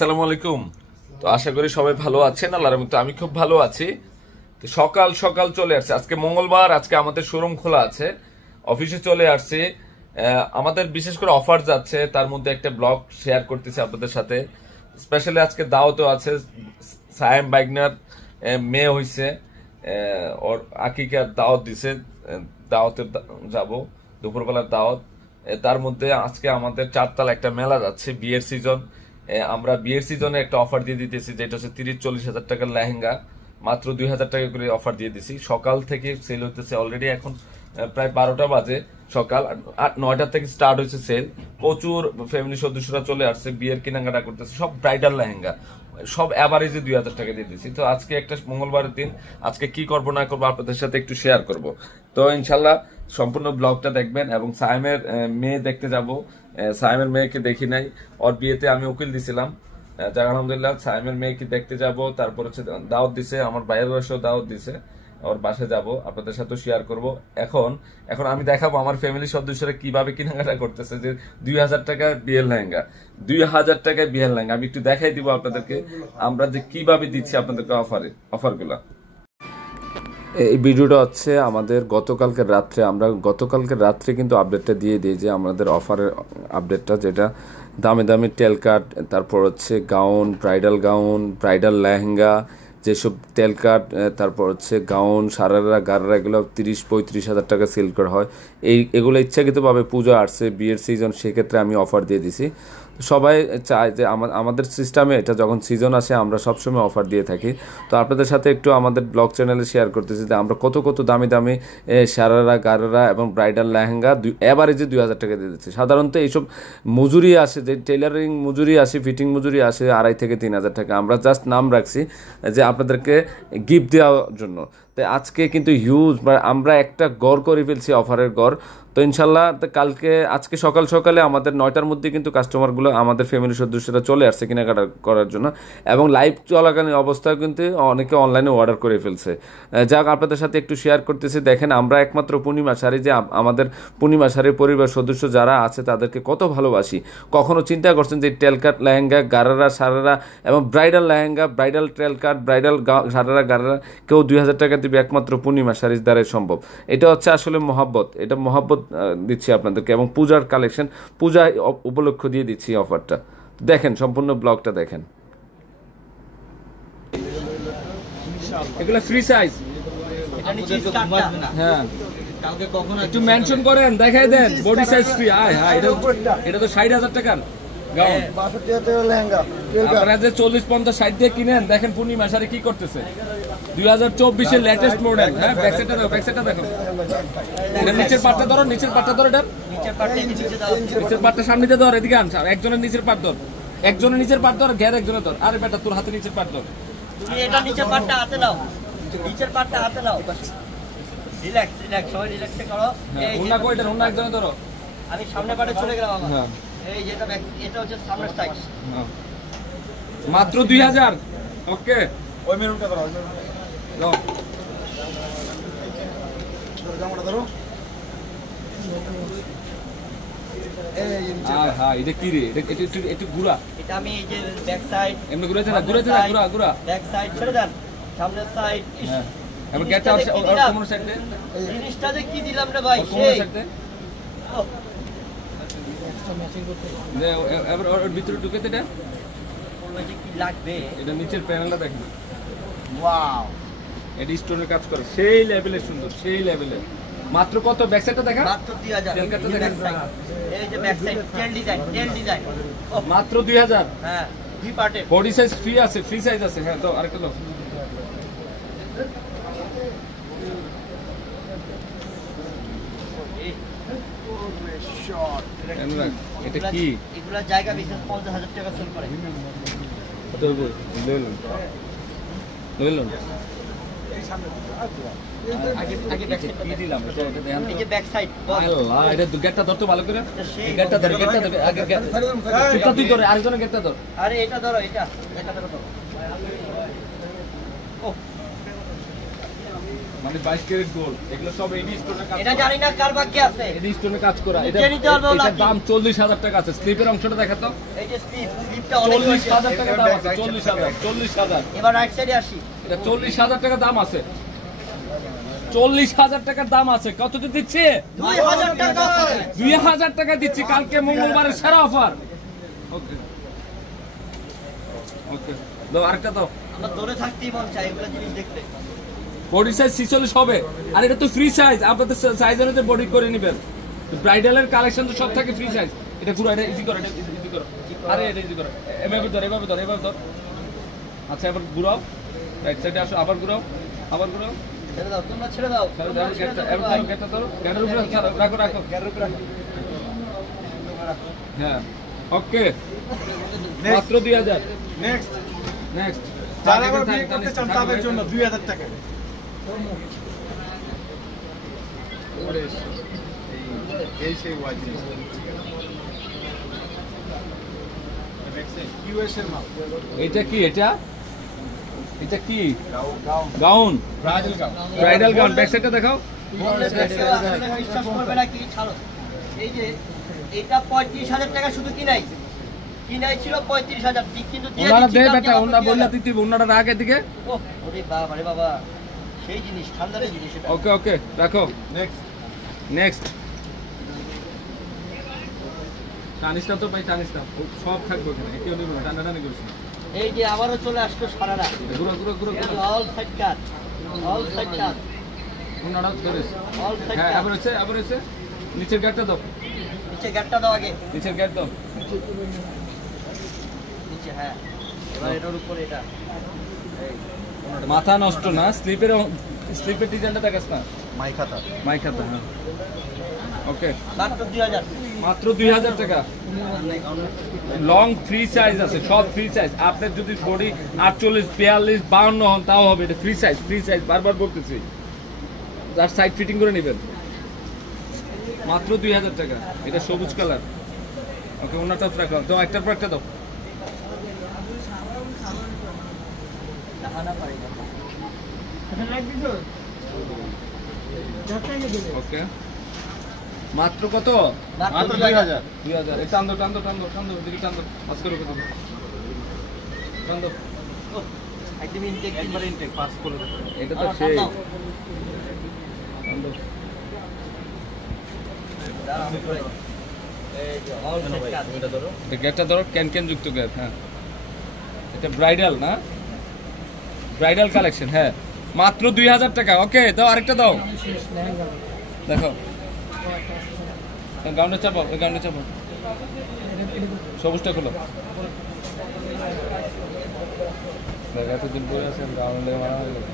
আসসালামু আলাইকুম। তো আশা করি সবাই ভালো আছেন। আল্লাহর রহমতে আমি খুব ভালো আছি। তো সকাল সকাল চলে আসছে, আজকে মঙ্গলবার, আজকে আমাদের শোরুম খোলা আছে, অফিসে চলে আসছি। আমাদের বিশেষ করে অফার যাচ্ছে, তার মধ্যে একটা ব্লগ শেয়ার করতেছি আপনাদের সাথে। স্পেশালি আজকে দাওয়াতও আছে, সায়েম বাইগনার মেয়ে হইছে, ওর আকিকার দাওয়াত দিছে, দাওয়াতে যাব, দুপুরবেলার দাওয়াত। তার মধ্যে আজকে আমাদের চারতলা একটা মেলা যাচ্ছে, বিয়ের সিজন। আমরা বিয়ের সিজনে একটা অফার দিয়ে দিতেছি, যেটা হচ্ছে 30-40 হাজার টাকার লেহেঙ্গা মাত্র 2,000 টাকা করে অফার দিয়ে দিছি। সকাল থেকে সেল হতেছে, অলরেডি এখন প্রায় 12টা বাজে সকাল, 9টা থেকে স্টার্ট হয়েছে সেল। প্রচুর ফ্যামিলি সদস্যরা চলে আসছে, বিয়ের কেনাকাটা করতেছে, সব ব্রাইডাল লেহেঙ্গা, সব অ্যাভারেজে 2,000 টাকা দিয়ে দিচ্ছি। তো আজকে একটা মঙ্গলবারের দিন, আজকে কি করব না করবো আপনাদের সাথে একটু শেয়ার করব। তো ইনশাল্লাহ সম্পূর্ণ ব্লগটা দেখবেন। এবং সায়েমের মেয়ে দেখতে যাব, সায়েমের মেয়েকে দেখি নাই, ওর বিয়েতে আমি উকিল দিছিলাম, যাক আলহামদুলিল্লাহ। সায়েমের মেয়েকে দেখতে যাব, তারপর হচ্ছে দাওয়াত দিছে, আমার ভাইয়ের বয়সেও দাওয়াত দিছে, ওর বাসায় যাব, আপনাদের সাথে শেয়ার করব। এখন এখন আমি দেখাবো আমার ফ্যামিলির সদস্যরা কিভাবে কেনাকাটা করতেছে, যে 2,000 টাকা বিয়ের লেহেঙ্গা, 2,000 টাকায় বিয়ের লেহেঙ্গা। আমি একটু দেখাই দিব আপনাদেরকে, আমরা যে কিভাবে দিচ্ছি আপনাদেরকে অফারগুলা। এই ভিডিওটা হচ্ছে আমাদের গতকালকে রাত্রে কিন্তু আপডেটটা দিয়ে দিই, যে আমাদের অফারের আপডেটটা, যেটা দামি দামি টেল কাট, তারপর হচ্ছে গাউন, ব্রাইডাল লেহেঙ্গা, যেসব টেল কাট, তারপর হচ্ছে গাউন, সারারা, গারারা, এগুলো 30-35 হাজার টাকা সেল করা হয়। এগুলো ইচ্ছাকৃতভাবে পূজা আসছে, বিয়ের সিজন, সেক্ষেত্রে আমি অফার দিয়ে দিছি। সবাই চায় যে আমাদের সিস্টেমে এটা যখন সিজন আসে আমরা সবসময় অফার দিয়ে থাকি। তো আপনাদের সাথে একটু আমাদের ব্লগ চ্যানেলে শেয়ার করতেছি যে আমরা কত দামি দামি সারারা, গারারা এবং ব্রাইডাল লেহেঙ্গা অ্যাভারেজে 2,000 টাকা দিয়ে দিচ্ছি। সাধারণত এইসব মজুরি আসে, যে টেলারিং মজুরি আসে, ফিটিং মজুরি আসে 2,500 থেকে 3,000 টাকা। আমরা জাস্ট নাম রাখছি যে আপনাদেরকে গিফট দেওয়ার জন্য। তো আজকে কিন্তু হিউজ, আমরা একটা গড় করে ফেলছি, অফারের গড়। তো ইনশাল্লাহ আজকে সকাল সকালে আমাদের 9টার মধ্যে কিন্তু কাস্টমারগুলো, আমাদের ফ্যামিলির সদস্যরা চলে আসছে কেনাকাটা করার জন্য। এবং লাইভ চলাকালীন অবস্থায় কিন্তু অনেকে অনলাইনে অর্ডার করে ফেলছে। যাক, আপনাদের সাথে একটু শেয়ার করতেছি। দেখেন, আমরা একমাত্র পূর্ণিমা শাড়ি, যে আমাদের পূর্ণিমা শাড়ির পরিবার সদস্য যারা আছে তাদেরকে কত ভালোবাসি। কখনো চিন্তা করছেন যে টেলকাট লেহেঙ্গা, গারারা, সারারা এবং bridal lehenga, bridal tail cut, bridal sharara, gharara কেউ 2,000 টাকা দিবে? একমাত্র পূর্ণিমা শাড়ির দ্বারাই সম্ভব। এটা হচ্ছে আসলে মহব্বত, এটা মহব্বত দিচ্ছি আপনাদেরকে। এবং পূজার কালেকশন, পূজা উপলক্ষ দিয়ে দিচ্ছি অফারটা। দেখেন, সম্পূর্ণ ব্লগটা দেখেন। এগুলো ফ্রি সাইজ, হ্যাঁ একটু মেনশন করেন, দেখাই দেন বডি সাইজ ফ্রি। এটা তো 60,000 টাকার গাউন, 62,000 লেহেঙ্গা। আপনারা যে 40-50-60 দিয়ে কিনেন, দেখেন পূর্ণিমা শাড়ি কি করতেছে, 2024-এর লেটেস্ট মডেল। হ্যাঁ, ব্যাকসাইডটা দেখো। এটা নিচের পাটটা ধরো, এটা নিচের পাটটা সামনে ধর, এদিকে আন, একজনের নিচের পাট ধর, ঘের একজনের ধর। আরে বেটা, তোর হাতে নিচের পাট ধর, তুমি এটা নিচের পাটটা হাতে নাও, রিল্যাক্স, সবাই রিল্যাক্স করো। এই ওনা কয়টা, ওনা একজনের ধরো, আমি সামনে পাটে চলে গেলাম আমার। হ্যাঁ, এই যেটা এটা হচ্ছে সামনের সাইড, মাত্র 2,000। ওকে, ওই মেরুনটা ধরো, নাও জামাটা ধরো। হ্যাঁ, এটা কি রে? এটা একটু ঘুরা, এটা আমি এই যে ব্যাক সাইড, এমনি ঘুরাতে না, ঘুরা ব্যাক সাইড ছেড়ে দেন, সামনের সাইড। হ্যাঁ, এবার গেটটা আর কোন সাইডে, জিনিসটা যে কি দিলাম রে ভাই, সেই ম্যাচিং করতে দে। এবার ওর ভিতরে ঢুকে দেটা, কি লাগবে? এটা নিচের প্যানেলটা দেখুন, ওয়াও, এটা স্টোনের কাজ করে, সেই লেভেলে সুন্দর, সেই লেভেলে। মাত্র কত? ব্যাক সাইডটা দেখা, মাত্র 2,000। টেলকাটটা দেখেন, এই যে ব্যাক সাইড টেল ডিজাইন মাত্র 2,000। হ্যাঁ, ভি পার্টে বডি সাইজ ফ্রি আছে, ফ্রি সাইজ আছে। হ্যাঁ, তো আরেকটা দাও। এটা কি? এগুলা জায়গা বিশেষ 50,000 টাকা সেল করে। আগে ব্যাক সাইড কি দিলাম, এটা দেখেন, এই যে ব্যাক সাইড। আল্লাহ, এটা গেটটা ধরতে ভালো করে, গেটটা ধর, আগে গেটটা তুই ধরে, আরেকজনের গেটটা ধর। আরে এটা ধরো, এটা ধরো। ও মানে 22 ক্যারেট গোল্ড, এগুলো সব এডি স্টোনে কাজ। এটা জানি না কার ভাগ্যে আছে, এডি স্টোনে কাজ করা। এটা এটার দাম 40000 টাকা আছে। স্লিপের অংশটা দেখাতো, এই যে স্লিপটা অনেক 40000 টাকা দাম আছে। 40000। এবার রাইট সাইডে আসি, এটা 40000 টাকা দাম আছে। 40000 টাকার দাম আছে। কত দিচ্ছি? 2000 টাকা। 2000 টাকা দিচ্ছি, কালকে মঙ্গলবারের সেরা অফার। ওকে ওকে, দাও আরেকটা দাও। আমার দৌড়ে থাকতেই মন চাই এগুলো জিনিস দেখতে। বডি সাইজ 46 হবে, আর এটা তো ফ্রি সাইজ, আপনাদের সাইজ অনুযায়ী বডি করে নেবেন। ব্রাইডালের কালেকশন তো সব থাকে ফ্রি সাইজ। এটা পুরো, এটা ইজি করো, এটা ইজি করো। আরে এটা ইজি করো, এভাবে ধর, এভাবে ধর, এভাবে ধর। আচ্ছা, এবার ঘুরাও, রাইট সাইডে আসো, আবার ঘুরাও, আবার ঘুরাও। ছেড়ে দাও, তোমরা ছেড়ে দাও। গেটটা ধরো, গেটের উপরে রাখো, রাখো, গেটের উপরে রাখো। হ্যাঁ, ওকে, মাত্র 2000। নেক্সট নেক্সট, যারা আবার বিয়ে করতে চান তাদের জন্য 2000 টাকা। এই সেই ওয়াইজ ইউএস এর মাল। এটা কি? এটা কি? Gown, bridal gown. ব্যাক সাইডটা দেখাও। বিশ্বাস করবে না কি, ছাড়ো। এই যে এটা 35000 টাকা শুধু কিনাই ছিল 35000, কিন্তু ওনারা দে বেটা, ওনারা বললা দিতে, ওনারা রাখ এদিকে। ওরে বাবা রে বাবা, সেই জিনিস, ঠান্ডার জিনিস এটা। ওকে ওকে, রাখো। নেক্সট নেক্সট, টানিসটা তো ভাই, টানিসটা সব থাকবে ওখানে, কেউ নিবে না, টানা টানি করছি। এই যে আবারও চলে আসলো সারারা, ঘুরো ঘুরো ঘুরো ঘুরো। অল সাইড কাট, অল সাইড কাট, ওনারা ধরেছ। অল সাইড হ্যাঁ, কাট। আবার হচ্ছে। নিচের গেটটা দাও, নিচে গাটটা দাও আগে, নিচের গেট দাও। নিচে, হ্যাঁ। এবার এটার উপরে এটা, এই মাথা নষ্ট না, স্লিপের ডিজাইনটা দেখাস না, মাই খাতা। মাইখাতা। হ্যাঁ, ওকে, মাত্র 2000। মাত্র 2000 টাকা। লং ফ্রি সাইজ আছে, সব ফ্রি সাইজ। আপনার যদি বডি 48, 42, 52 হন তাও হবে। এটা ফ্রি সাইজ, ফ্রি সাইজ, বারবার বলতেছি। যার সাইড ফিটিং করে নেবেন, মাত্র 2000 টাকা। এটা সবুজ কালার। ওকে, ওনাটা রাখো, তো একটার পর একটা দাও। দেখানা পারি না। ওকে, মাত্র কত? মাত্র 2000। 2000। এই টান দাও, টান দাও, টান দাও, টান দাও, দিকে টান দাও, আজকে রুকে দাও, টান দাও। একদম ইনটেক, একবার ইনটেক পাস করে দাও। এটা তো সেই। টান দাও। এই যে অল সাইড কাট, এটা ধরো। এই গেটটা ধরো, ক্যান যুক্ত গেট। হ্যাঁ, এটা ব্রাইডাল না, ব্রাইডাল কালেকশন। হ্যাঁ, মাত্র 2000 টাকা। ওকে, দাও আরেকটা দাও, দেখো। গাউনটা চাপাও, ওই গাউনটা চাপাও, সবুজটা খোলো। এতদিন পরে আছে, গাউন লেগে মারা হয়ে গেল।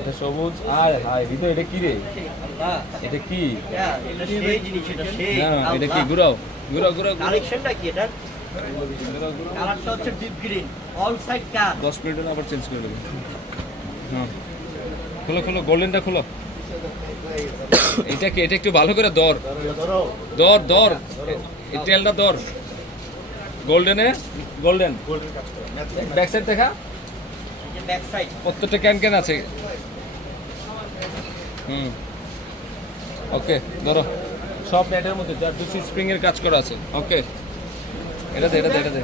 এটা সবুজ। আর হাই হৃদয়, এটা কি রে? হ্যাঁ, এটা কি? এটা সেই জিনিস, এটা সেই। না, এটা কি? ঘুরাও ঘুরাও ঘুরাও। কালেকশনটা কি এটা? কালারটা হচ্ছে ডিপ গ্রিন, অল সাইড কাট। 10 মিনিট হলে আবার চেঞ্জ করে দেবো। হ্যাঁ, খোলো খোলো, গোল্ডেনটা খোলো। এটা কি? এটা একটু ভালো করে দর দর দর, এই তেলটা দর। গোল্ডেনে, গোল্ডেন ব্যাক সাইড দেখা, যে ব্যাক সাইড প্রত্যেকটা ক্যান আছে। ওকে, ধরো, সব নেটের মধ্যে, যার 2 স্প্রিং এর কাজ করা আছে। ওকে, এটা দে, এটা দে, এটা দে।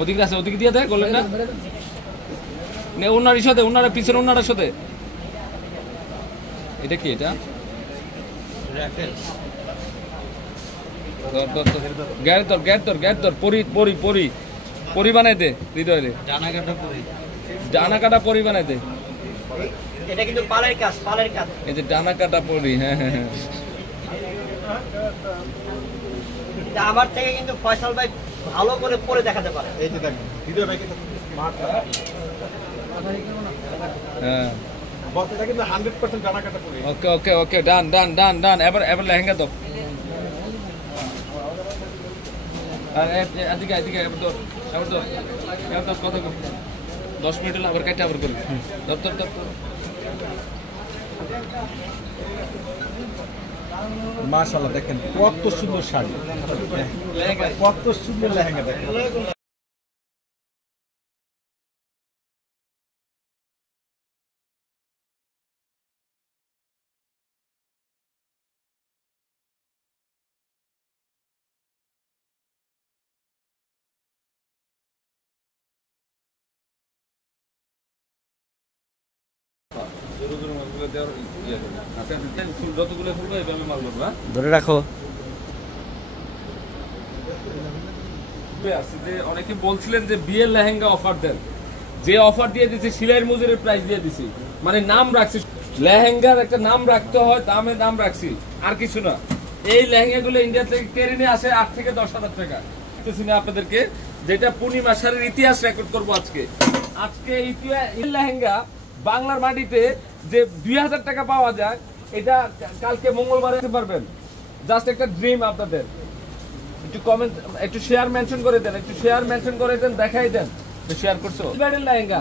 ওদিকে আছে, ওদিকে দিয়ে দেয় গোল্ডেন না, নে ওনার সাথে, ওনার পিছনে, ওনার সাথে। এটা কি? এটা গ্যাট ধর, পরি বানাই দে হৃদয় রে, ডানা কাটা পরি বানাই দে। এটা কিন্তু পালের কাজ, পালের কাজ। এই যে ডানা কাটা পরি। হ্যাঁ হ্যাঁ হ্যাঁ, এটা আমার থেকে কিন্তু ফয়সাল ভাই ভালো করে পরে দেখাতে পারে। এই যে দেখেন ভিডিও ভাই কিন্তু স্মার্ট। হ্যাঁ, বক্সটা কিন্তু 100% জানা কাটা পড়ে। ওকে ওকে ওকে, ডান ডান ডান ডান। এবার লেহেঙ্গা দাও। আর এদিকে এদিকে, এবার ধর, এবার ধর, এবার ধর, কত 10 মিনিট হলে আবার কেটে আবার করি। ধর ধর ধর। মাশাআল্লাহ, দেখেন কত সুন্দর শাড়ি, কত সুন্দর লেহেঙ্গা দেখেন। করে দেওয়ার ইয়ে করি। ফুল যতগুলো ফুলবে এইভাবে মাল করবো। ধরে রাখো। যে অনেকে বলছিলেন যে বিয়ের লেহেঙ্গা অফার দেন, যে অফার দিয়ে দিছি সিলাইয়ের মজুরির প্রাইস দিয়ে দিছি, মানে নাম রাখছি, লেহেঙ্গার একটা নাম রাখতে হয়, দামের নাম রাখছি, আর কিছু না। এই লেহেঙ্গাগুলো ইন্ডিয়া থেকে কেড়ে নিয়ে আসে 8 থেকে 10,000 টাকা। আপনাদেরকে যেটা পূর্ণিমা শাড়ির ইতিহাস রেকর্ড করবো আজকে। এই লেহেঙ্গা বাংলার মাটিতে যে 2000 টাকা পাওয়া যায়, এটা কালকে মঙ্গলবারে পারবেন। জাস্ট একটা ড্রিম আপনাদের। একটু কমেন্ট, একটু শেয়ার মেনশন করে দেন, একটু শেয়ার মেনশন করে দেন, দেখাই দেন যে শেয়ার করছো। ব্রাইডাল লেহেঙ্গা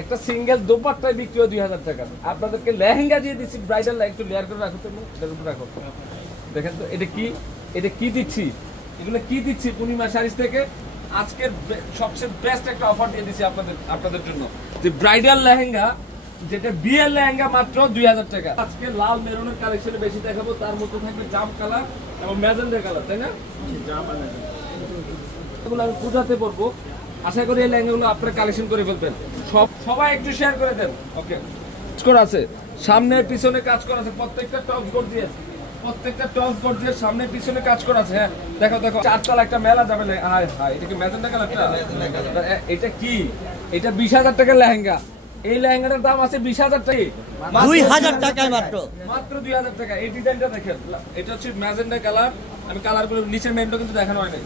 একটা সিঙ্গেল দোপাট্টায় বিক্রি হয় 2000 টাকা। আপনাদেরকে লেহেঙ্গা দিয়ে দিচ্ছি ব্রাইডাল, একটু লেয়ার করে রাখো, তুমি এটার উপর রাখো। দেখেন তো এটা কি দিচ্ছি, এগুলো কি দিচ্ছি পূর্ণিমা শাড়িজ থেকে। আজকের সবচেয়ে বেস্ট একটা অফার দিয়ে দিচ্ছি আপনাদের জন্য, যে ব্রাইডাল লেহেঙ্গা, যেটা বিয়ের লেহেঙ্গা মাত্র 2000 টাকা। আজকে লাল মেরুনের কালেকশনে বেশি দেখাবো, তার মধ্যে থাকবে জাম কালার এবং ম্যাজেন্ডা কালার, তাই না? এগুলো আমি পূজাতে পরবো। আশা করি এই লেহেঙ্গাগুলো আপনারা কালেকশন করে ফেলবেন। সবাই একটু শেয়ার করে দেন। ওকে, কাজ করা আছে, সামনে পিছনে কাজ করা আছে, প্রত্যেকটা টপ বোর্ড দিয়ে, প্রত্যেকটা টপ বোর্ড দিয়ে সামনে পিছনে কাজ করা আছে। হ্যাঁ দেখো 4 একটা মেলা যাবে। হাই হাই, এটা কি ম্যাজেন্ডা কালারটা? এটা কি? এটা 20,000 টাকার লেহেঙ্গা। এই লেহেঙ্গাটার দাম আছে 20,000 টাকা, 2000 টাকায় মাত্র 2000 টাকা। এই ডিজাইনটা দেখেন, এটা হচ্ছে ম্যাজেন্ডা কালার। আমি কালারগুলো নিচের মেনটা কিন্তু দেখানো হয় নাই।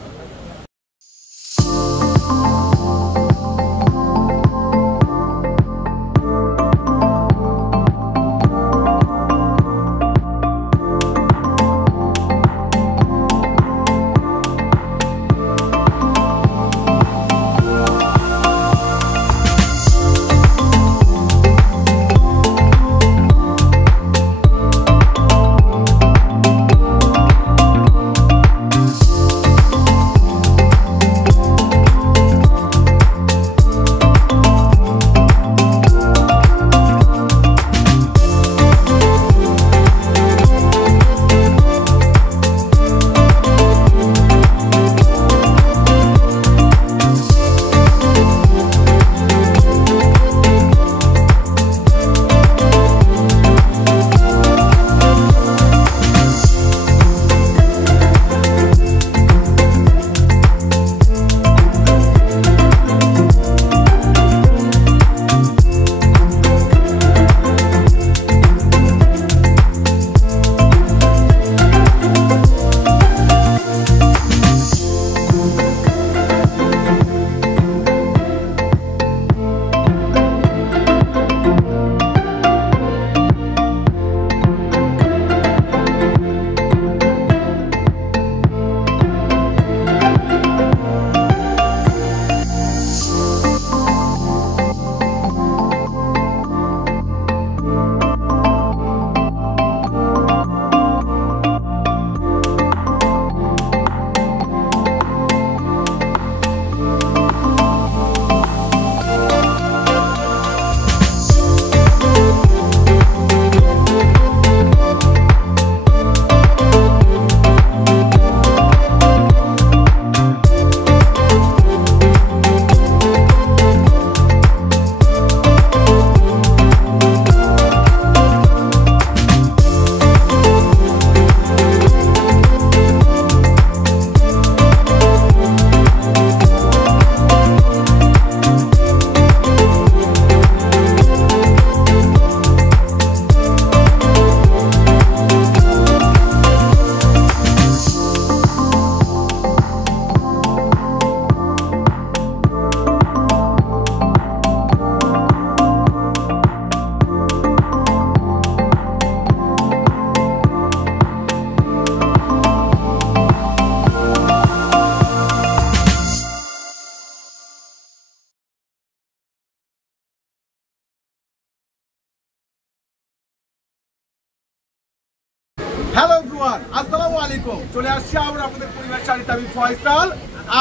হ্যালো এভরিওয়ান, আসসালামু আলাইকুম। চলে আসছি আমরা আপনাদের পরিবার শাড়িতে, আমি ফয়সাল।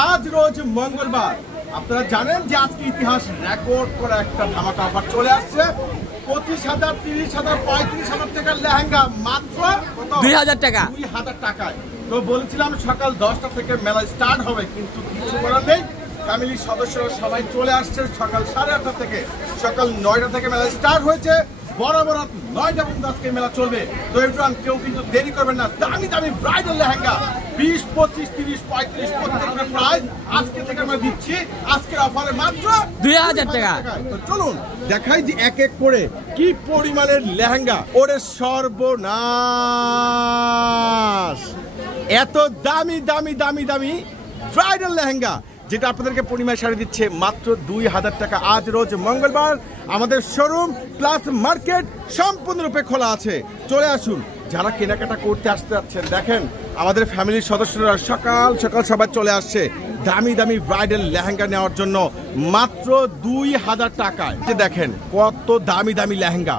আজ রোজ মঙ্গলবার। আপনারা জানেন যে আজকে ইতিহাস রেকর্ড করা একটা ধামাকা অফার চলে আসছে। 25,000, 30,000, 35,000 টাকার লেহেঙ্গা মাত্র 2000 টাকা। 2000 টাকায়। তো বলেছিলাম সকাল 10টা থেকে মেলা স্টার্ট হবে, কিন্তু কিছু করার নেই। ফ্যামিলির সদস্যরা সবাই চলে আসছে সকাল 8:30 থেকে। সকাল 9টা থেকে মেলা স্টার্ট হয়েছে। বরাবর 9টা পর্যন্ত আজকে মেলা চলবে। তো এভরিওয়ান কেউ কিন্তু দেরি করবেন না, দামি দামি ব্রাইডাল লেহেঙ্গা 20, 25, 30, 35 প্রত্যেকটা প্রাইস আজকে থেকে আমরা দিচ্ছি আজকের অফারে মাত্র 2000 টাকা। তো চলুন দেখাই যে এক এক করে কি পরিমাণের লেহেঙ্গা। ওরে সর্বনাশ, এত দামি দামি দামি দামি ব্রাইডাল লেহেঙ্গা যেটা আপনাদেরকে পূর্ণিমায় শাড়ি দিচ্ছে মাত্র 2000 টাকা। আজ রোজ মঙ্গলবার আমাদের শোরুম প্লাস মার্কেট সম্পূর্ণরূপে খোলা আছে, চলে আসুন। যারা কেনাকাটা করতে আসতে যাচ্ছেন, দেখেন আমাদের ফ্যামিলির সদস্যরা সকাল সকাল সবাই চলে আসছে দামি দামি ব্রাইডাল লেহেঙ্গা নেওয়ার জন্য মাত্র 2000 টাকায়। দেখেন কত দামি দামি লেহেঙ্গা,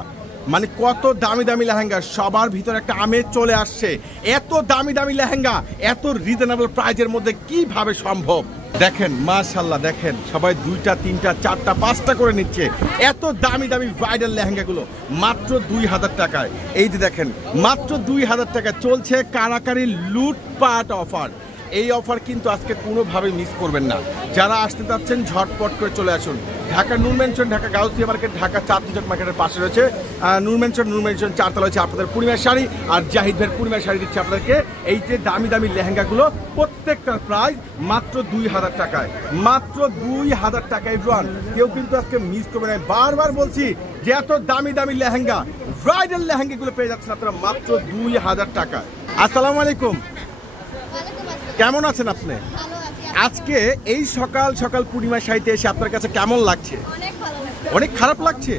মানে কত দামি দামি লেহেঙ্গা, সবার ভিতরে একটা আমেজ চলে আসছে। এত দামি দামি লেহেঙ্গা এত রিজনেবল প্রাইজের মধ্যে কিভাবে সম্ভব? দেখেন মাশাআল্লাহ, দেখেন সবাই 2টা 3টা 4টা 5টা করে নিচ্ছে। এত দামি দামি ব্রাইডাল লেহেঙ্গাগুলো মাত্র 2000 টাকায়। এই যে দেখেন মাত্র 2000 টাকা চলছে কারাকারি লুটপাট অফার। এই অফার কিন্তু আজকে কোনোভাবে মিস করবেন না। যারা আসতে চাচ্ছেন ঝটপট করে চলে আসুন। ঢাকা নূর মেনশন, ঢাকা গাউসিয়া মার্কেট, ঢাকা চাঁদনি চক মার্কেটের পাশে রয়েছে নূর মেনশন 4তলা হচ্ছে আপনাদের পূর্ণিমার শাড়ি। আর জাহিদ ভাইয়ের পূর্ণিমার শাড়ি দিচ্ছে আপনাদেরকে এই যে দামি দামি লেহেঙ্গাগুলো, প্রত্যেকটার প্রাইস মাত্র 2000 টাকায়, মাত্র 2000 টাকায়। ব্রান কেউ কিন্তু আজকে মিস করবে না। বারবার বলছি যে এত দামি দামি লেহেঙ্গা ব্রাইডাল লেহেঙ্গাগুলো পেয়ে যাচ্ছেন আপনারা মাত্র 2000 টাকায়। আসসালামু আলাইকুম, কেমন আছেন আপনি? আজকে এই সকাল সকাল পূর্ণিমা শাড়িতে এসে আপনার কাছে কেমন লাগছে? অনেক খারাপ লাগছে।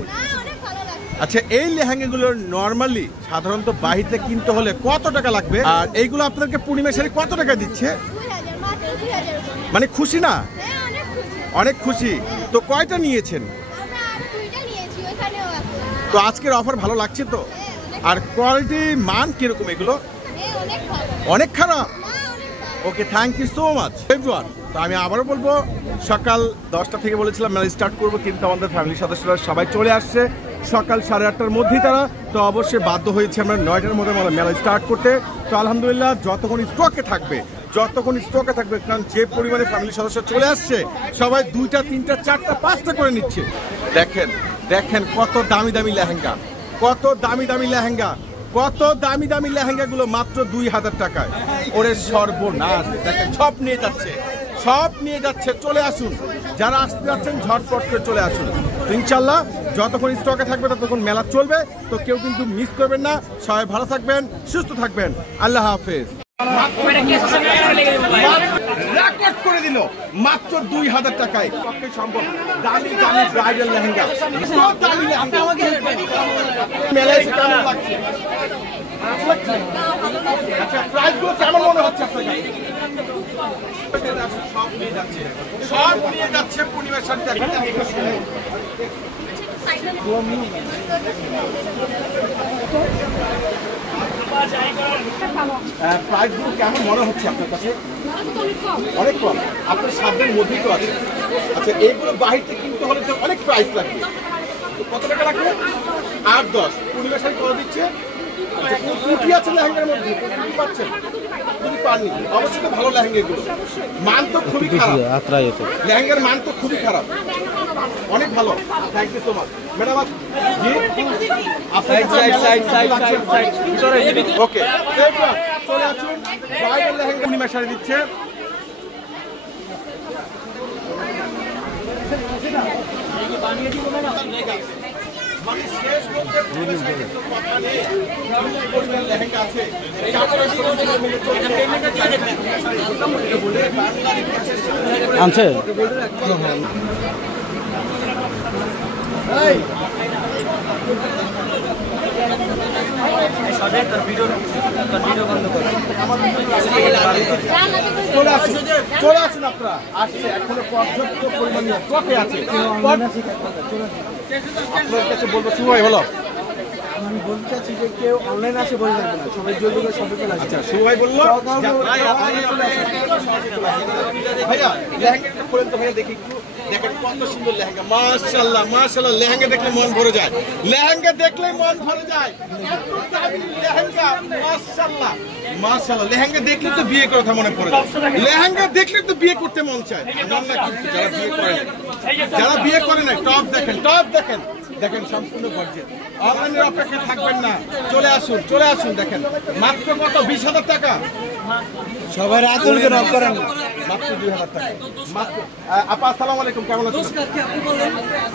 আচ্ছা, এই লেহেঙ্গাগুলোর নরমালি সাধারণত বাহিরে কিনতে হলে কত টাকা লাগবে, আর এইগুলো আপনাদেরকে পূর্ণিমা শাড়ি কত টাকা দিচ্ছে? মানে খুশি না? অনেক খুশি। তো কয়টা নিয়েছেন? তো আজকের অফার ভালো লাগছে তো? আর কোয়ালিটি মান কিরকম এগুলো? অনেক খারাপ। Okay, thank you so much everyone. তো আমি আবারও বলবো, সকাল 10টা থেকে বলেছিলাম মেলা স্টার্ট করবো, কিন্তু আমাদের ফ্যামিলির সদস্যরা সবাই চলে আসছে সকাল 8:30টার মধ্যেই। তারা তো অবশ্যই বাধ্য হয়েছে আমরা 9টার মধ্যে মেলা স্টার্ট করতে। তো আলহামদুলিল্লাহ যতক্ষণ স্টকে থাকবে, কারণ যে পরিমাণে ফ্যামিলির সদস্য চলে আসছে সবাই 2টা 3টা 4টা 5টা করে নিচ্ছে। দেখেন দেখেন কত দামি দামি লেহেঙ্গা, কত দামি দামি লেহেঙ্গা, কত দামি দামি লেহেঙ্গাগুলো মাত্র 2000 টাকায়। ওরে সর্বনাশ, দেখেন সব নিয়ে যাচ্ছে, সব নিয়ে যাচ্ছে। চলে আসুন, যারা আসতে যাচ্ছেন ঝটপট করে চলে আসুন। ইনশাল্লাহ যতক্ষণ স্টকে থাকবে ততক্ষণ মেলা চলবে। তো কেউ কিন্তু মিস করবেন না। সবাই ভালো থাকবেন, সুস্থ থাকবেন। আল্লাহ হাফেজ। রেকর্ড করে দিল মাত্র 2000 টাকায়। পক্ষে সম্ভব দামি দামি ব্রাইডাল লেহেঙ্গা, দামি লেহেঙ্গা। মেলায় এসে কেমন লাগছে? আচ্ছা, প্রাইসগুলো কেমন মনে হচ্ছে আপনার কাছে? সব নিয়ে যাচ্ছে, সব নিয়ে যাচ্ছে পূর্ণিমার শাড়িটা। প্রাইসগুলো কেমন মনে হচ্ছে আপনার কাছে? অনেক কম। আপনার সাধ্যের মধ্যেই তো আছে। আচ্ছা, এইগুলো বাহিরে কিনতে হলে তো অনেক প্রাইস লাগবে। কত টাকা লাগবে? 8-10। পূর্ণিমা শাড়ি কত দিচ্ছে? আচ্ছা, কোনো ত্রুটি আছে লেহেঙ্গার মধ্যে? ত্রুটি পাচ্ছেন? ত্রুটি পাননি? অবশ্যই তো ভালো লেহেঙ্গা এগুলো। মান তো খুবই খারাপ, লেহেঙ্গার মান তো খুবই খারাপ। অনেক ভালো, thank you so much madam. Okay, চলে আসুন। ব্রাইডাল লেহেঙ্গা পূর্ণিমা শাড়ি দিচ্ছে। লেহেঙ্গা আছে আনছে চলে আসুন আপনারা। আসছে এখনো পর্যাপ্ত পরিমাণে স্টকে আছে। আপনার কাছে বলবো, শুরু হয় বলো। আমি বলতে চাচ্ছি যে কেউ অনলাইন আসে বলে যাবে না, সবাই জলদি করে শপে চলে আসে। আচ্ছা, শুরু হয় বললো। ভাইয়া লেহেঙ্গাটা খোলেন তো ভাইয়া, দেখি একটু। দেখেন কত সুন্দর লেহেঙ্গা, মাশাআল্লাহ মাশাআল্লাহ। লেহেঙ্গা দেখলে মন ভরে যায়, লেহেঙ্গা দেখলে মন ভরে যায়। এত দামি লেহেঙ্গা, মাশাআল্লাহ মাশাআল্লাহ। লেহেঙ্গা দেখলে তো বিয়ে কথা মনে পড়ে যায়, লেহেঙ্গা দেখলে তো বিয়ে করতে মন চায়। আমার না কিন্তু যারা বিয়ে করে না, টপ দেখেন, টপ দেখেন, দেখেন সম্পূর্ণ গর্জিয়াস। অনলাইনের অপেক্ষা থাকবেন না, চলে আসুন চলে আসুন। দেখেন মাত্র কত, 20,000 টাকা। সবাই রাতুলকে নক করেন না। মাত্র 2,000 টাকা মাত্র। আপা আসসালামু আলাইকুম, কেমন আছেন?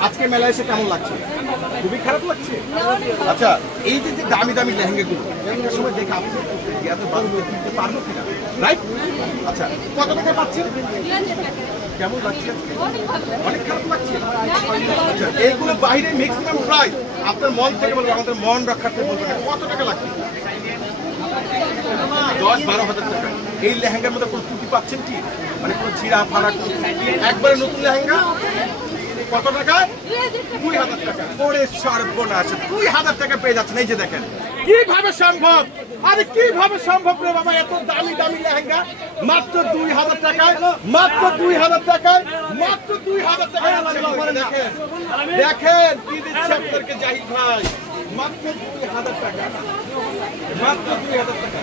আজকে মেলায় এসে কেমন লাগছে? খুবই খারাপ লাগছে। আচ্ছা, এই যে যে দামি দামি লেহেঙ্গাগুলো একটা সময় দেখে আপনি এত ভালো কিনতে পারবো কিনা, রাইট? আচ্ছা, কত টাকা পাচ্ছেন? কেমন লাগছে? অনেক খারাপ লাগছে। আচ্ছা, এইগুলো বাইরে ম্যাক্সিমাম প্রাইস আপনার মন থেকে বলবেন, আমাদের মন রক্ষার্থে বলবেন কত টাকা লাগবে? 10-12,000 টাকা। এই লেহেঙ্গার মধ্যে কোনো ত্রুটি পাচ্ছেন কি? মানে কোনো ছিঁড়া ফাড়া, একবারে নতুন লেহেঙ্গা কত টাকায়? 2,000 টাকা। ওরে সর্বনাশ, 2,000 টাকা পেয়ে যাচ্ছেন। এই যে দেখেন কিভাবে সম্ভব, আরে কিভাবে সম্ভব রে বাবা, এত দামি দামি লেহেঙ্গা মাত্র 2,000 টাকায়, মাত্র 2,000 টাকায়, মাত্র 2,000 টাকায়। দেখেন দেখেন কি দিচ্ছে আপনাদেরকে জাহিদ ভাই, মাত্র 2,000 টাকা, মাত্র 2,000 টাকা,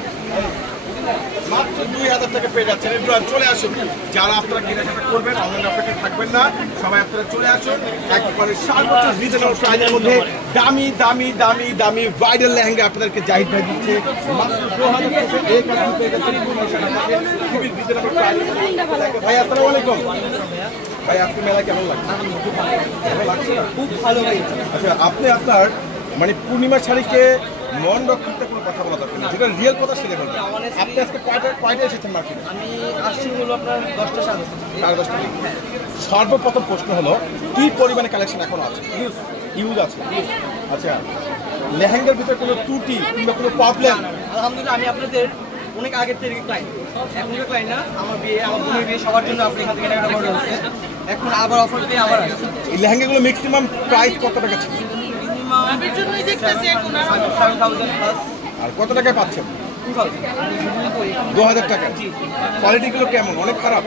মাত্র 2,000 টাকা পেয়ে যাচ্ছেন। এবার চলে আসুন, যারা আপনারা কেনাকাটা করবেন অনলাইন অপেক্ষা থাকবেন না, সবাই আপনারা চলে আসুন। একবারে সর্বোচ্চ রিজনেবল প্রাইসের মধ্যে দামি দামি দামি দামি ব্রাইডাল লেহেঙ্গা আপনাদেরকে জাহিদ ভাই দিচ্ছে মাত্র 2,000 টাকা। এই কাজ পেয়ে যাচ্ছেন খুবই রিজনেবল প্রাইস। ভাই আসসালামু আলাইকুম। ভাই আজকে মেলা কেমন লাগছে? ভালো লাগছে? খুব ভালো ভাই। আচ্ছা, আপনি আপনার মানে পূর্ণিমা শাড়িকে মন রক্ষার্থে কোনো কথা বলা দরকার না, যেটা রিয়েল কথা সেটা বলবেন। আপনি আজকে কয়টা এসেছেন মার্কেটে? আমি আসছি হলো আপনার 10টা 10:30 সর্বপ্রথম প্রশ্ন হলো কি পরিমাণে কালেকশন এখনো আছে? ইউজ আছে। আচ্ছা, লেহেঙ্গার ভিতরে কোনো ত্রুটি কিংবা কোনো প্রবলেম? আলহামদুলিল্লাহ, আমি আপনাদের অনেক আগের থেকে ক্লায়েন্ট, এখনকার ক্লায়েন্ট না। আমার বিয়ে, আমার বোনের বিয়ে, সবার জন্য আপনি এখান থেকে কেনাকাটা করা হচ্ছে। এখন আবার অফার দিয়ে আবার আসছে। এই লেহেঙ্গাগুলো ম্যাক্সিমাম প্রাইস কত টাকা ছিল? Minimum 7,000 plus. আর কত টাকায় পাচ্ছেন? 2,000। 2,000 টাকা। কোয়ালিটিগুলো কেমন? অনেক খারাপ?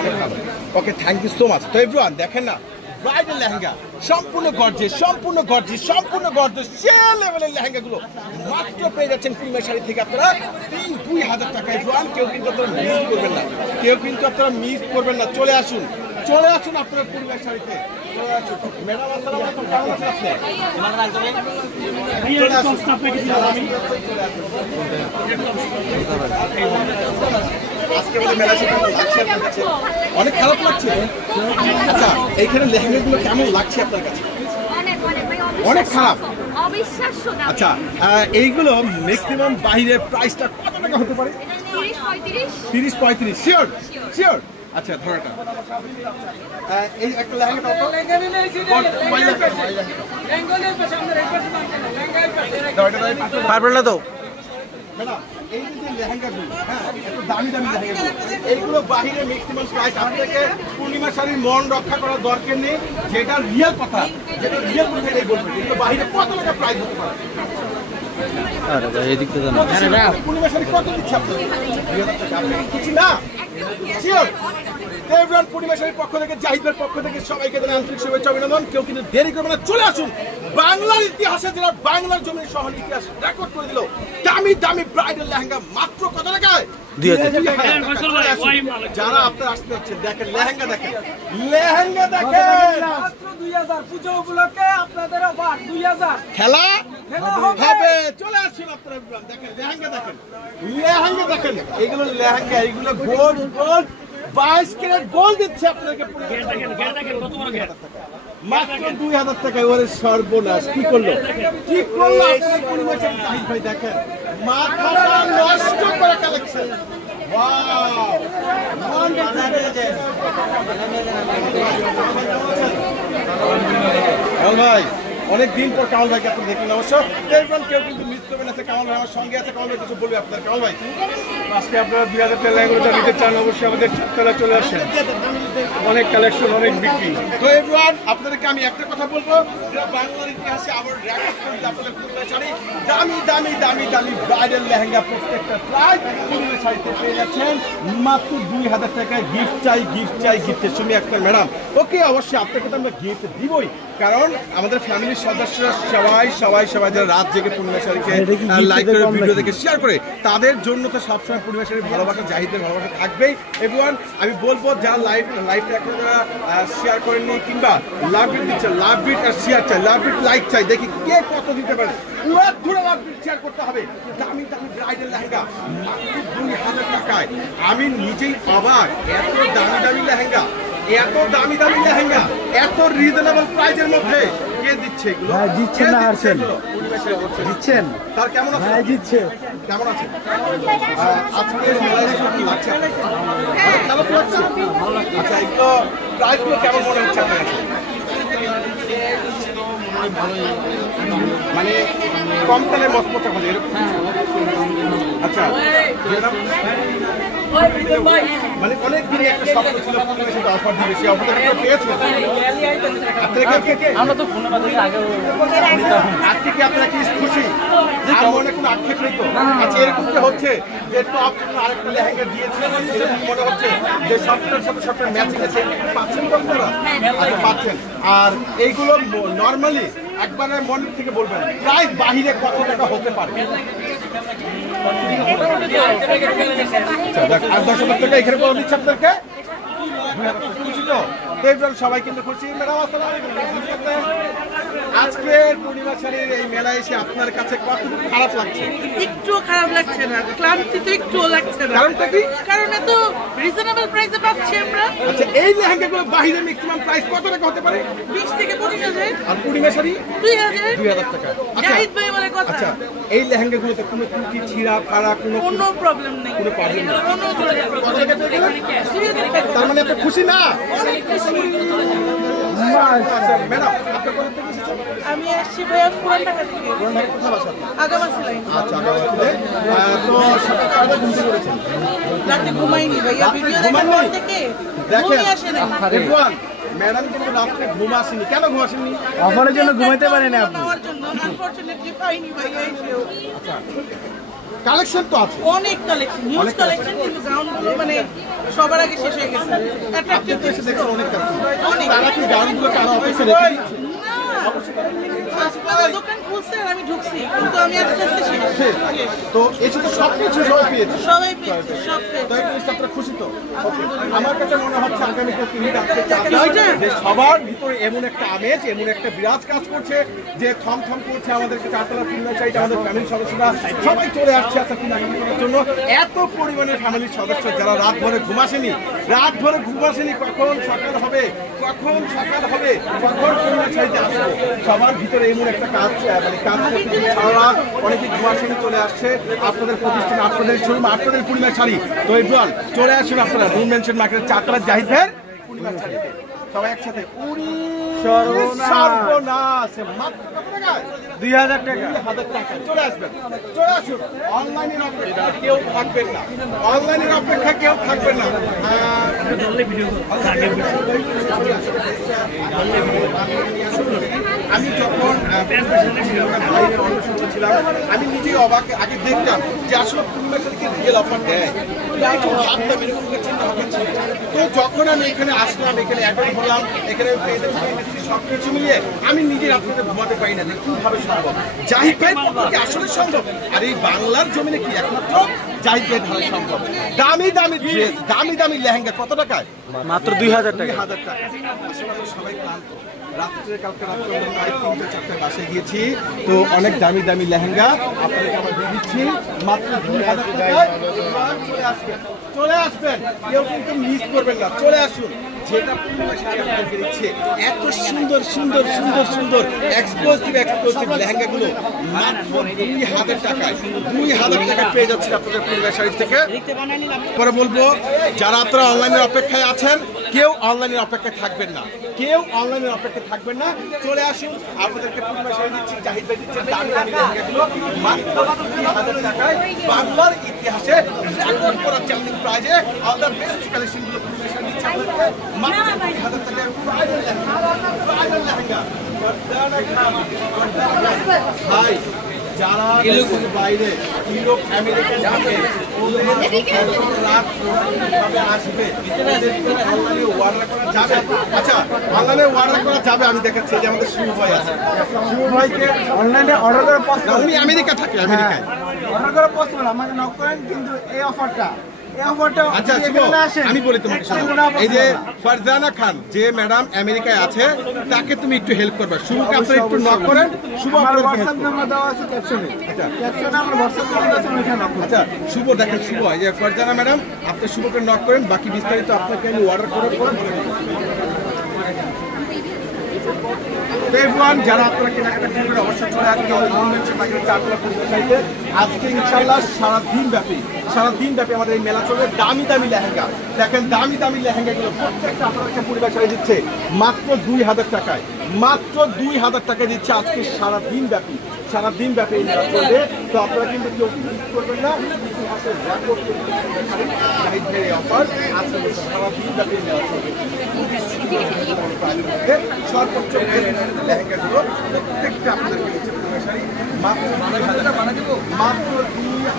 অনেক খারাপ। Okay, thank you so much. তো এভরিওয়ান দেখেন না, ব্রাইডাল লেহেঙ্গা সম্পূর্ণ গর্জিয়াস, সম্পূর্ণ গর্জিয়াস, সম্পূর্ণ গর্জিয়াস সে লেভেলের লেহেঙ্গাগুলো মাত্র পেয়ে যাচ্ছেন পূর্ণিমা শাড়ি থেকে আপনারা 2,000 টাকায়। এভরিওয়ান কেউ কিন্তু আপনারা মিস করবেন না, কেউ কিন্তু আপনারা মিস করবেন না। চলে আসুন চলে আসুন আপনারা পূর্ণিমা শাড়িতে চলে আসুন। ম্যাডাম আসসালামু আলাইকুম, কেমন আছেন আপনি? চলে আসুন। আজকে আমাদের মেলা শেষ কেমন লাগছে আপনার কাছে? অনেক খারাপ লাগছে। আচ্ছা, এইখানে লেহেঙ্গাগুলো কেমন লাগছে আপনার কাছে? অনেক খারাপ, অবিশ্বাস্য দাম। আচ্ছা, এইগুলো ম্যাক্সিমাম বাইরের প্রাইসটা কত টাকা হতে পারে? 30-35। Sure sure. আচ্ছা, ধরাটা এই একটা লেহেঙ্গা কত? পারবেন না তো? ম্যাডাম, এই যে লেহেঙ্গাগুলো, হ্যাঁ, এত দামি দামি লেহেঙ্গাগুলো, এইগুলো বাহিরে ম্যাক্সিমাম প্রাইস। আপনাকে পূর্ণিমা শাড়ির মন রক্ষা করার দরকার নেই, যেটা রিয়েল কথা, যেটা রিয়েল কথা এটাই বলবেন। এগুলো বাহিরে কত টাকা প্রাইস হতে পারে? আরে ভাই এদিক থেকে পূর্ণিমা শাড়ি কত দিচ্ছে আপনার? 2,000 টাকা। আপনি কিছু না শিওর। এভরিওয়ান, পূর্ণিমা শাড়ির পক্ষ থেকে, জাহিদের পক্ষ থেকে সবাইকে জানাই আন্তরিক শুভেচ্ছা অভিনন্দন। কেউ কিন্তু দেরি করবে না, চলে আসুন। বাংলার ইতিহাসে যারা বাংলার জমির শহর ইতিহাস রেকর্ড করে দিল, দামি দামি ব্রাইডাল লেহেঙ্গা মাত্র কত টাকায়? 2,000 টাকা। যারা আপনারা আসতে যাচ্ছেন, দেখেন লেহেঙ্গা, দেখেন লেহেঙ্গা, দেখেন মাত্র 2,000 পুজো উপলক্ষে আপনাদের অফার 2,000 খেলা হবে। হবে। চলে আসুন আপনারা, দেখেন লেহেঙ্গা, দেখেন লেহেঙ্গা, দেখেন এগুলো লেহেঙ্গা, এগুলো গোল্ড গোল্ড 22 ক্যারেট গোল্ড দিচ্ছে আপনাদেরকে মাত্র 2,000 টাকায়। ওরে সর্বনাশ, কি করলো কি করলো আপনাদের পূর্ণিমা শাড়ি জাহিদ ভাই, দেখেন মাথাটা নষ্ট করা কালেকশন। ওয়াও, ভাই অনেক দিন পর কামাল ভাইকে আপনি দেখলেন। অবশ্য কেউ কিন্তু মিস করবেন না। আছে কামাল ভাই আমার সঙ্গে আছে। কামাল ভাই কিছু বলবে আপনার? কামাল ভাই আজকে আপনারা 2000 টাকা লেহেঙ্গা নিতে চান অবশ্যই আমাদের চারতলা চলে আসেন, অনেক কালেকশন, অনেক বিক্রি। তো এভরিওয়ান আপনাদেরকে আমি একটা কথা বলবো, যারা বাংলার ইতিহাসে আবার রেকর্ড করে আপনাদের পুরো শাড়ি দামি দামি দামি দামি ব্রাইডাল লেহেঙ্গা প্রত্যেকটা প্রাইস পুরো শাড়িতে পেয়ে যাচ্ছেন মাত্র 2000 টাকায়। গিফট চাই, গিফট চাই, গিফটের সুমি আক্তার ম্যাডাম। ওকে, অবশ্যই আপনাকে তো আমরা গিফট দিবই, কারণ আমাদের ফ্যামিলির সদস্যরা সবাই যারা রাত জেগে পূর্ণিমা শাড়িকে লাইক করে ভিডিও দেখে শেয়ার করে, তাদের জন্য তো সবসময় পূর্ণিমা শাড়ির ভালোবাসা, জাহিদের ভালোবাসা থাকবেই। এভরিওয়ান আমি বলবো যারা লাইভটা এখন যারা শেয়ার করেননি কিংবা লাভ বিট দিচ্ছে, লাভ বিট আর শেয়ার চাই, লাভ বিট লাইক চাই, দেখি কে কত দিতে পারে। পুরো ধরে লাভ বিট শেয়ার করতে হবে। দামি দামি ব্রাইডাল লেহেঙ্গা মাত্র 2000 টাকায়। আমি নিজেই অবাক, এত দামি দামি লেহেঙ্গা, এত দামি দামি লেহেঙ্গা এত রিজনেবল প্রাইসের মধ্যে কে দিচ্ছে এগুলো? ভাই দিচ্ছেন না, হারছেন দিচ্ছেন তার কেমন আছে? ভাই দিচ্ছে। কেমন আছে আজকে মেলায় কি লাগছে? অনেক খারাপ লাগছে। আচ্ছা, এগুলো প্রাইসগুলো কেমন মনে হচ্ছে আপনার কাছে? মানে কম দামে মজবুত হবে এরকম? আচ্ছা, মানে অনেক দিনে একটা স্বপ্ন ছিল পূর্ণিমার সাথে অফার দিবে, সেই অফারটা আপনারা পেয়েছেন? আমরা তো পূর্ণিমা থেকে আগে আজকে কি আপনারা কি খুশি? আর মনে কোনো আক্ষেপ নেই তো? আচ্ছা, এরকম কি হচ্ছে যে টপ আরেকটা লেহেঙ্গা দিয়েছে, এরকম মনে হচ্ছে যে সবটার সাথে সবটার ম্যাচিং আছে, পাচ্ছেন তো আপনারা? আচ্ছা, পাচ্ছেন। আর এইগুলো নর্মালি একবার মনের থেকে বলবেন প্রাইস বাহিরে কত টাকা হতে পারে? আর 10,000 টাকা এখানে বলে দিচ্ছে আপনাদেরকে। খুশি তো? সবাই কিন্তু খুশি। ম্যাডাম আসসালামু আলাইকুম। আজকে পূর্ণিমা শাড়ির এই মেলায় এসে আপনার কাছে কতটুকু খারাপ লাগছে? একটু খারাপ লাগছে না, ক্লান্তি তো একটুও লাগছে না। কারণটা কি? কারণ এত রিজনেবল প্রাইসে পাচ্ছি আমরা। আচ্ছা, এই লেহেঙ্গাগুলো বাহিরে ম্যাক্সিমাম প্রাইস কত টাকা হতে পারে? 20 থেকে 25,000। আর পূর্ণিমা শাড়ি 2000 টাকা। জাহিদ ভাই বলে কথা। আচ্ছা, এই লেহেঙ্গাগুলোতে কোনো ত্রুটি, ছিঁড়া ফাড়া কোনো প্রবলেম নেই, কোনো প্রবলেম নেই। কোনো কত টাকা পেয়ে গেলেন? 2000 টাকা। তার মানে আপনি খুশি না? অনেক খুশি। আচ্ছা, ম্যাডাম আপনি কোথা থেকে এসেছেন? আমি আসছি ভাইয়া পুরান ঢাকা থেকে। কোথায় বাসা? আগামাসি লাইন। আচ্ছা, আগামীকালে। তো সকাল কয়টায় ঘুম থেকে উঠেছেন? রাতে ঘুমাইনি ভাইয়া, ভিডিও দেখার পর থেকে ঘুমিয়ে আসে না। দেখুন, ম্যাডাম কিন্তু রাত্রে ঘুম আসেনি। কেন ঘুম আসেনি? অফারের জন্য ঘুমাইতে পারেন না আপনি। নেওয়ার জন্য আনফরচুনেটলি পাইনি ভাইয়া এসেও। কালেকশন তো আছে, অনেক কালেকশন, হিউজ কালেকশন, কিন্তু গ্রাউন্ডগুলো মানে সবার আগে শেষ হয়ে গেছে। আপনি তো এসে দেখছেন অনেক কালেকশন। অনেক। তারা কি গাউনগুলো কারো অফিসে রেখে দিচ্ছে? আপনারা দোকান খুলছে আর আমি ঢুকছি, কিন্তু আমি আস্তে আস্তে শেষ। তো এসে তো সব কিছু সবাই পেয়েছে। সবাই পেয়েছে, সব তো পেয়েছে। এই জিনিসটা আপনারা খুশি তো? আমার কাছে মনে হচ্ছে আগামীকাল তিনি রাত্রে যে সবার ভিতরে এমন একটা আমেজ, এমন একটা বিরাজ কাজ করছে যে থম থম করছে। আমাদেরকে চারতলা পূর্ণিমা চাইতে আমাদের ফ্যামিলির সদস্যরা সবাই চলে আসছে আচ্ছা কেনাকাটা করার জন্য। এত পরিমাণে ফ্যামিলির সদস্য যারা রাত ভরে ঘুম আসেনি, কখন সকাল হবে, কখন পূর্ণিমা চাইতে আসবো, সবার ভিতরে এমন একটা কাজ করতে ছাড়া অনেকে ঘুম আসেনি, চলে আসছে আপনাদের প্রতিষ্ঠান, আপনাদের শোরুম, আপনাদের পূর্ণিমা শাড়ি। তো এভরিওয়ান চলে আসুন আপনারা নুন মেনশন মার্কেটের চারতলা জাহিদ ভাইয়ের পূর্ণিমা শাড়ি। সবাই একসাথে সর্বনাশ মাত্র কত টাকায়? 2000 টাকা। 2000 টাকা। চলে আসবেন, চলে আসুন। অনলাইনের অপেক্ষা কেউ থাকবেন না, অনলাইনের অপেক্ষা কেউ থাকবেন না। আমি যখন বাইরে অনুষ্ঠানে ছিলাম, আমি নিজেই অবাক, আগে দেখতাম যে আসলে পূর্ণিমা শাড়িকে রিয়েল অফার দেয়, একটু ভাবতাম এরকম চিন্তা ভাবনা ছিল। তো যখন আমি এখানে আসলাম, এখানে অ্যাডমিট হলাম, এখানে সব কিছু মিলিয়ে আমি নিজের আপনাদের ঘুমাতে পারি না যে কিভাবে সম্ভব, জাহিদ ভাইয়ের পক্ষে আসলে সম্ভব। আর এই বাংলার জমিনে কি একমাত্র জাহিদ ভাইয়ের ধারা সম্ভব। দামি দামি ড্রেস, দামি দামি লেহেঙ্গা কত টাকায়? মাত্র 2000 টাকা। 2000 টাকা। আসলে আমরা সবাই ক্লান্ত, রাত্রে কালকে রাত্রে আমরা প্রায় 3-4টা বাসায় গিয়েছি। তো অনেক দামি দামি লেহেঙ্গা আপনাদেরকে আমরা দিয়ে দিচ্ছি মাত্র 2000 টাকায়। চলে আসবেন, কেউ কিন্তু মিস করবেন না, চলে আসুন। যেটা পূর্ণিমা শাড়ি আপনাদেরকে দিচ্ছে, এত সুন্দর সুন্দর সুন্দর সুন্দর এক্সক্লুসিভ লেহেঙ্গাগুলো মাত্র 2000 টাকায়। 2000 টাকা পেয়ে যাচ্ছেন আপনাদের পূর্ণিমা শাড়ি থেকে। পরে বলবো যারা আপনারা অনলাইনের অপেক্ষায় আছেন, কেউ অনলাইনের অপেক্ষায় থাকবেন না, কেউ অনলাইনের অপেক্ষায় থাকবেন না, চলে আসুন। আপনাদেরকে পূর্ণিমা শাড়ি দিচ্ছি, জাহিদ ভাই দিচ্ছেন দামি দামি লেহেঙ্গাগুলো মাত্র 2000 টাকায়। বাংলার ইতিহাসে রেকর্ড করা চ্যালেঞ্জিং প্রাইজে অল দ্য বেস্ট কালেকশনগুলো পূর্ণিমা শাড়ি দিচ্ছি আপনাদেরকে মাত্র 2000 টাকায়। ব্রাইডাল লেহেঙ্গা ভাই, যারা দেশের বাইরে ইউরোপ আমেরিকা যাবে আসবে, অনলাইনে অর্ডার করা যাবে। আচ্ছা, অনলাইনে অর্ডার করা যাবে, আমি দেখাচ্ছি যে আমাদের শিবু ভাই আছে। শিবু ভাইকে অনলাইনে অর্ডার করে পছন্দ, উনি আমেরিকা থাকে, আমেরিকায় অর্ডার করে পছন্দ আমাকে নক করেন, কিন্তু এই অফারটা আচ্ছা আমি বলি তোমাকে, এই যে ফারজানা খান যে ম্যাডাম আমেরিকায় আছে তাকে তুমি একটু হেল্প করবে, শুভকে আপনারা একটু নক করেন। শুভ আমার হোয়াটসঅ্যাপ নাম্বার দেওয়া আছে ক্যাপশনে, ক্যাপশনে আমার হোয়াটসঅ্যাপ নাম্বার আছে, ওইখানে নক করুন। আচ্ছা শুভ, দেখেন শুভ, এই যে ফারজানা ম্যাডাম আপনি শুভকে নক করেন, বাকি বিস্তারিত আপনাকে আমি অর্ডার করার পরে বলে দেব। এভরিওয়ান, যারা আপনারা কেনাকাটা করবেন অবশ্যই চলে আসবেন আজকে ইনশাআল্লাহ সারাদিন ব্যাপী আমাদের এই মেলা চলবে। দামি দামি লেহেঙ্গা দেখেন, দামি দামি লেহেঙ্গাগুলো প্রত্যেকটা আপনাদেরকে পরিবার শাড়ি দিচ্ছে মাত্র 2000 টাকায়, মাত্র 2000 টাকায় দিচ্ছে আজকে সারাদিন ব্যাপী এই মেলা চলবে। তো আপনারা কিন্তু কেউ মিস করবেন না, ইতিহাসের রেকর্ড অফার আজকে সারাদিন ব্যাপী মেলা চলবে। সর্বোচ্চ লেহেঙ্গাগুলো প্রত্যেকটা আপনাদেরকে দিচ্ছে পরিবার শাড়ি মাত্র 2000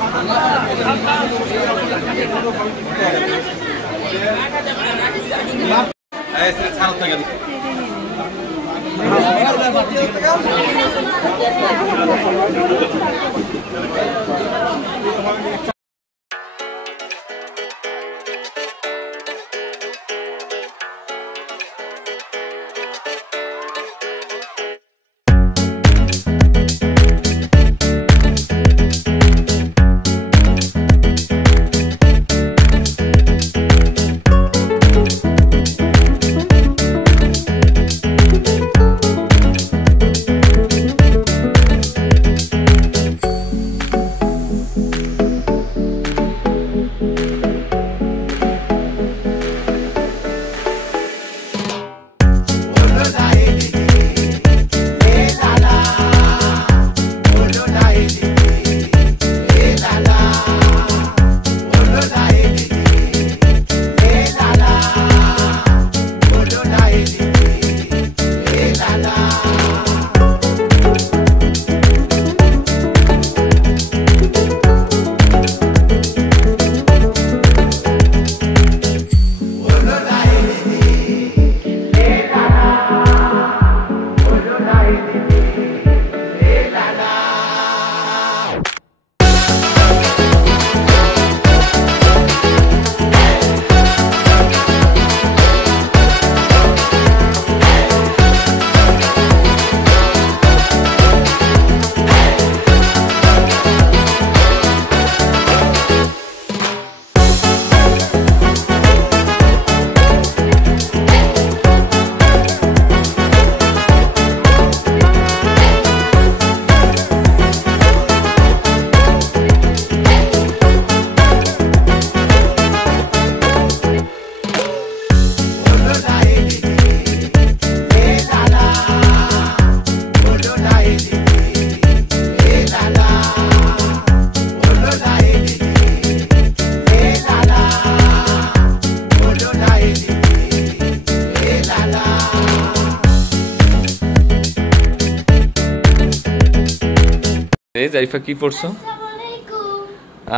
জাইফা কি পড়ছো?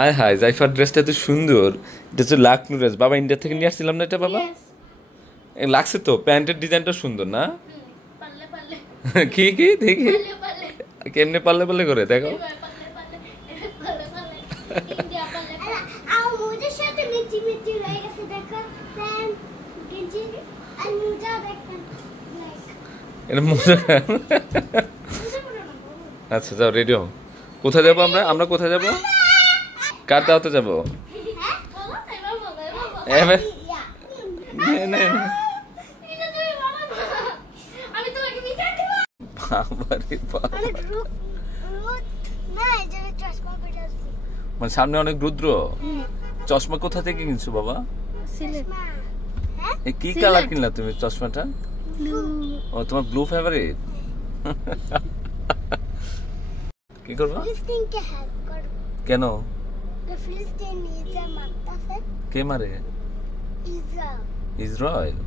আয় হায়, জাইফার ড্রেসটা তো সুন্দর, এটা হচ্ছে লাকনো ড্রেস। বাবা ইন্ডিয়া থেকে নিয়ে আসছিলাম না এটা বাবা? লাগছে তো, প্যান্টের ডিজাইনটা সুন্দর না? কি কি দেখি কেমনে পারলে পারলে করে দেখো। এটা মজা। আচ্ছা যাও, রেডি হও। কোথায় যাবো আমরা? আমরা কোথায় যাবো? কার দাওয়াতে যাবো? মানে সামনে অনেক রুদ্র। চশমা কোথা থেকে কিনছো বাবা? এই কি কালার কিনলা তুমি চশমাটা? ও তোমার ব্লু ফেভারিট। কি করবা? ফিলিস্তিনকে হেল্প করব। কেন? ফিলিস্তিন ইসরায়েল মারতাছে। কে মারে? ইসরায়েল। ইসরায়েল?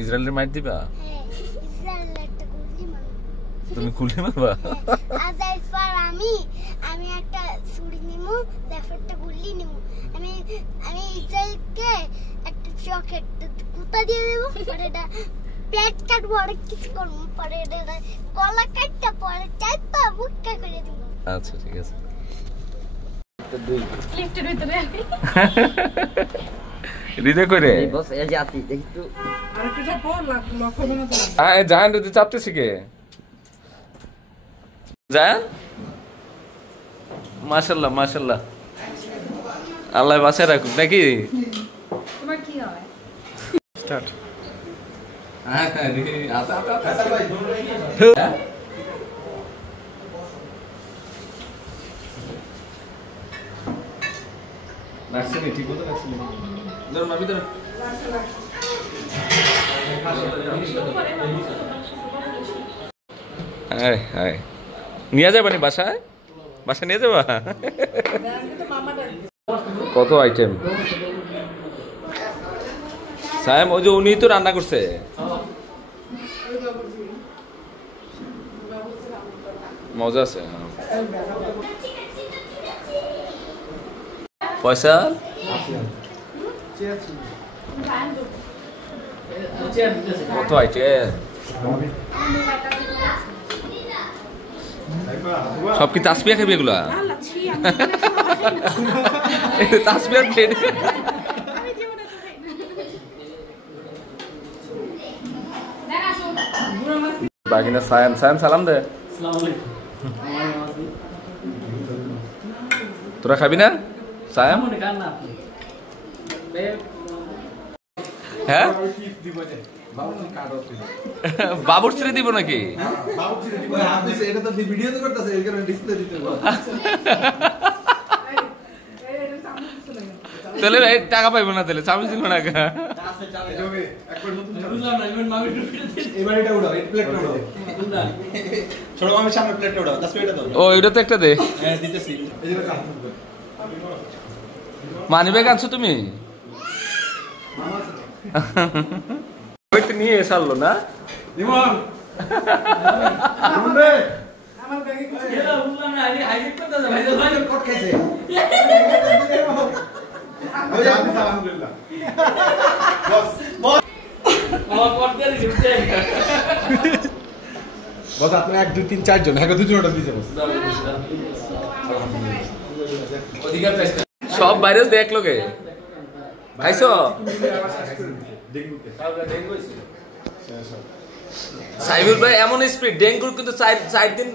ইসরায়েলের মার দিবা? হ্যাঁ, ইসরায়েল একটা গুলি মারবে। তুমি গুলি মারবা? আজ এরপর আমি একটা ছুরি নিমু, একটা গুলি নিমু। আমি ইসরায়েলকে একটা চকেট কুতা দিয়ে দেবো, পরে এটা পেট কাটবো, আর কিছু করবো, পরে এটা গলা কাটটা পরে চাইপা মুখটা করে দিব। আচ্ছা ঠিক আছে। লিফটের ভিতরে হৃদয় করে বস এই যে আছি একটু আর একটু সব লক্ষ্য হবে না তো। জাহান রে চাপতেছি কে? জাহান মাশাআল্লাহ মাশাআল্লাহ, আল্লাহ বাঁচায় রাখুক নাকি? তোমার কি হয়? স্টার্ট। হ্যাঁ হ্যাঁ রে আতা আতা রাখছিনি, ঠিক মতো রাখছিনি। ধর মাবি ধর। হায় হায়, নিয়ে যাবা নি বাসায়? বাসায় নিয়ে যাবা? কত আইটেম সায়েম, ওই যে উনি তো রান্না করছে। মজা আছে। পয়সা কত আইটেম, সব কি তাসবিয়া খাবি এগুলা? তাসবিয়ার প্লেট। বাকিনা সায়াম, সায়াম সালাম দে। তোরা খাবি না সায়াম? হ্যাঁ বাবুর ছেড়ে দিব নাকি? তাহলে টাকা পাইবো না, তাহলে চামচ দিব না। ও এটা তো একটা দে। মানি ব্যাগ আনছো তুমি? নিয়ে এসারলো না? বস আপনি 1 2 3 4 জন, হ্যাঁ দুজনটা দিছে বস। সব বাইরে দেখলো কে? খাইছো? সাইবুল ভাই এমন স্পিড, ডেঙ্গুর কিন্তু 4 দিন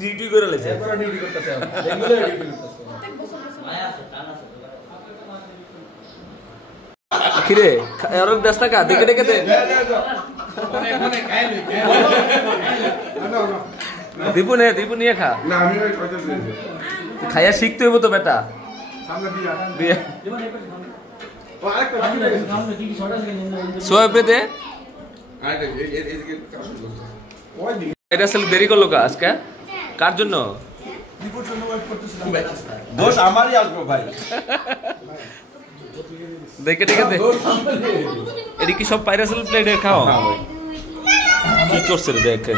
ডিউটি করে লেছে। কিরে আর ব্যস্ত কা দেখে দেখে দে। দীপু নিয়ে খা। খাইয়া শিখতে হইব তো বেটা। সোয়াবে দে। এটা আসলে দেরি করলো কা আজকে? কার জন্য? দোষ আমারই আসবো ভাই। দেখে দেখে দে। এটি কি সব পাইরাসেল প্লেটে খাও? কি করছে রে দেখে?